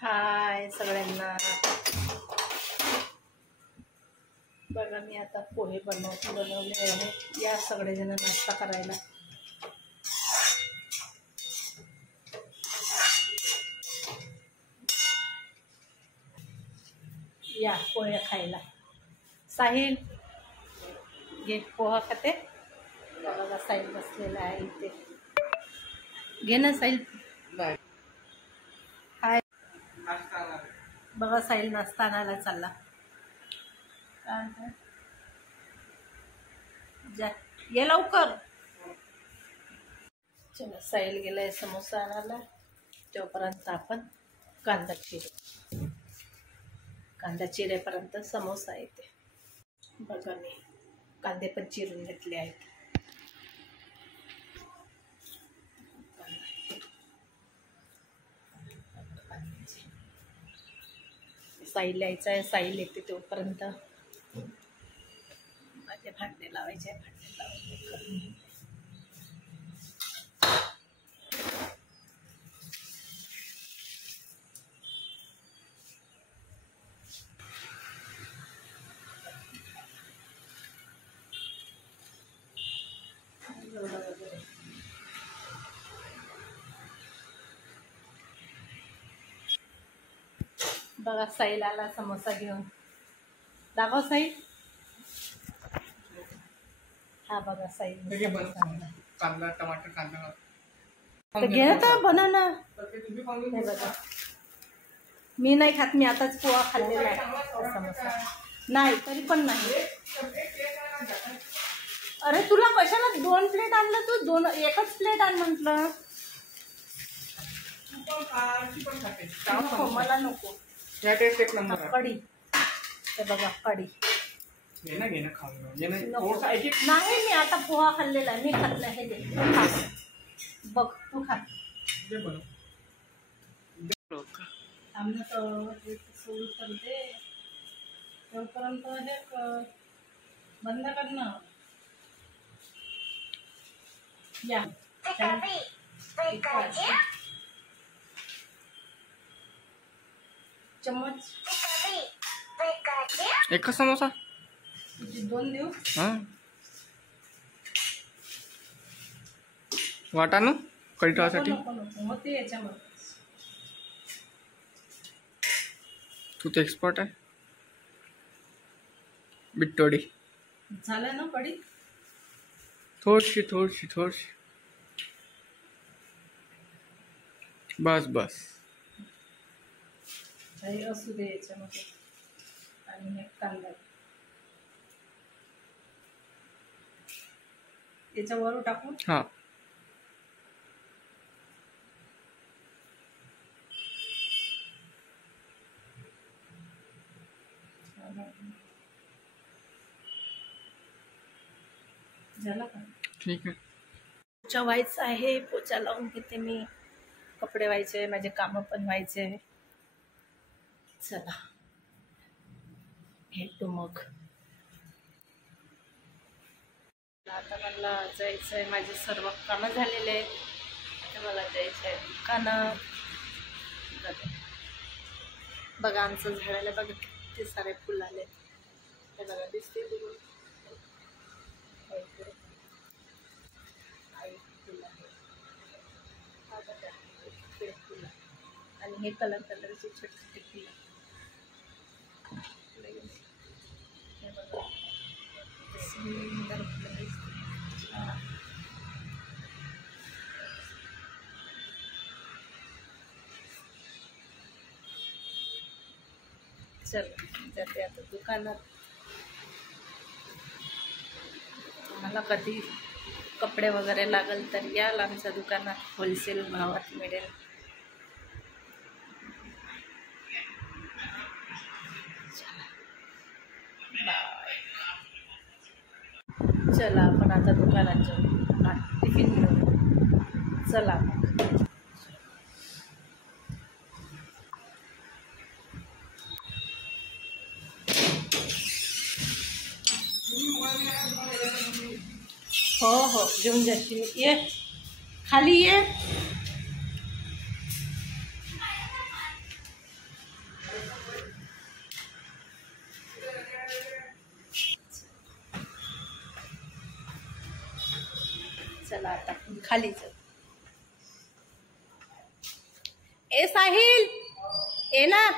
हाय सगळ्यांना. बघा मी आता पोहे बनवले आहे. या सगळेजण नाश्ता करायला. या पोहे खायला. साहिल घे पोहा खाते. बघा साहिल बसलेला आहे इथे. घे ना साहिल. हाय बघा साहिल नाश्ता आणायला चालला. जा ये लवकर. चला साहिल गेलाय समोसा आणायला. तोपर्यंत आपण कांदा चिरेपर्यंत समोसा येते. बघा मी कांदे पण चिरून घेतले आहेत. साहिल यायचं आहे. साहिल येते तोपर्यंत माझे भांडे लावायचे. बघा साहिल आला समोसा घेऊन. दाखव साहिल. हा बघा साहिल कांदा टमाटर कांदा घे तर बनाना. हे बघा मी नाही खात. मी आताच पोहा खाल्लेला आहे. समोसा नाही तरी पण नाही. अरे तुला कशाला 2 प्लेट आणलं तू? एकच प्लेट आण म्हटलं. नको मला नको. एक नंबर कढी. हे बघा कढी. घे ना खाऊन. नाही मी आता पोहा खाल्लेला आहे. मी खात नाही. हे दे तू खा. बघ तू खा. आमनं तर सोडू तर दे. तोपर्यंत हे बंद कर ना. या चम्मच. एक समोसा 2 देऊ. वाटाणा कढी ठेवासाठी होते याच्यामध्ये. तू तर एक्सपर्ट आहे. बिट्टोडी झालं ना कढी. थोडीशी बस काही असू दे याच्यामध्ये. आणि हे कांदा याच्यावर टाकून. हा झाला का? ठीक आहे. पोचा व्हायचा आहे. पोचा लावून घेते मी. कपडे व्हायचे. माझे कामं पण व्हायचे. चला भेटू मग. आता मला जायचं आहे. माझे सर्व कामं झालेले आहेत. आता मला जायचं आहे दुकानात. बघा आमचं झाडाला बघा किती सारे फुल आले. हे बघा दिसते फुल आणि हे कलरचे छोटे छोटे फुलं. हे बघा सुंदर फुलं दिसते. चल जाते आता दुकानात. मला कधी कपडे वगैरे लागल तर याल आमच्या दुकानात. होलसेल भावात मिळेल. चला आपण आता दुकानात जाऊ. टिफिन घेऊन चला मग. हो घेऊन जाशील. ये खाली ये. खाली चल. ए साहिल ए ना.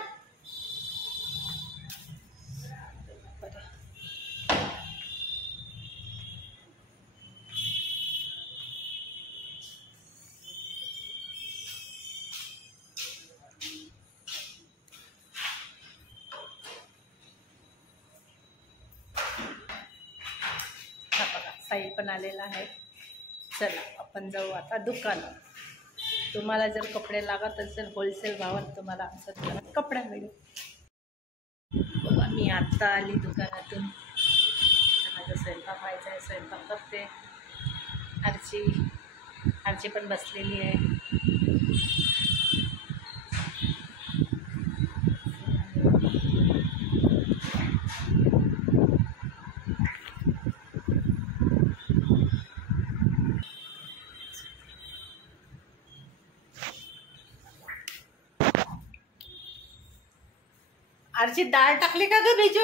साहिल पण आलेला आहे. चला आपण जाऊ आता दुकानात. तुम्हाला जर कपडे लागत असेल होलसेल भावात तुम्हाला आमच्या कपडे मिळेल. मी आत्ता आली दुकानातून. माझा स्वयंपाक व्हायचा आहे. स्वयंपाक करते. आरची पण बसलेली आहे. आरची डाळ टाकली का ग बिजू?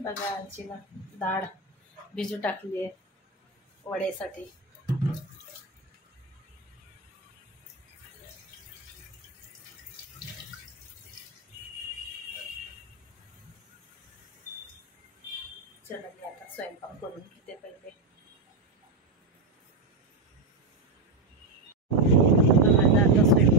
बघा आरचीला डाळ बिजू टाकली आहे वड्यासाठी. चला मी आता स्वयंपाक करून घेते पहिले. माझा आता स्वयंपाक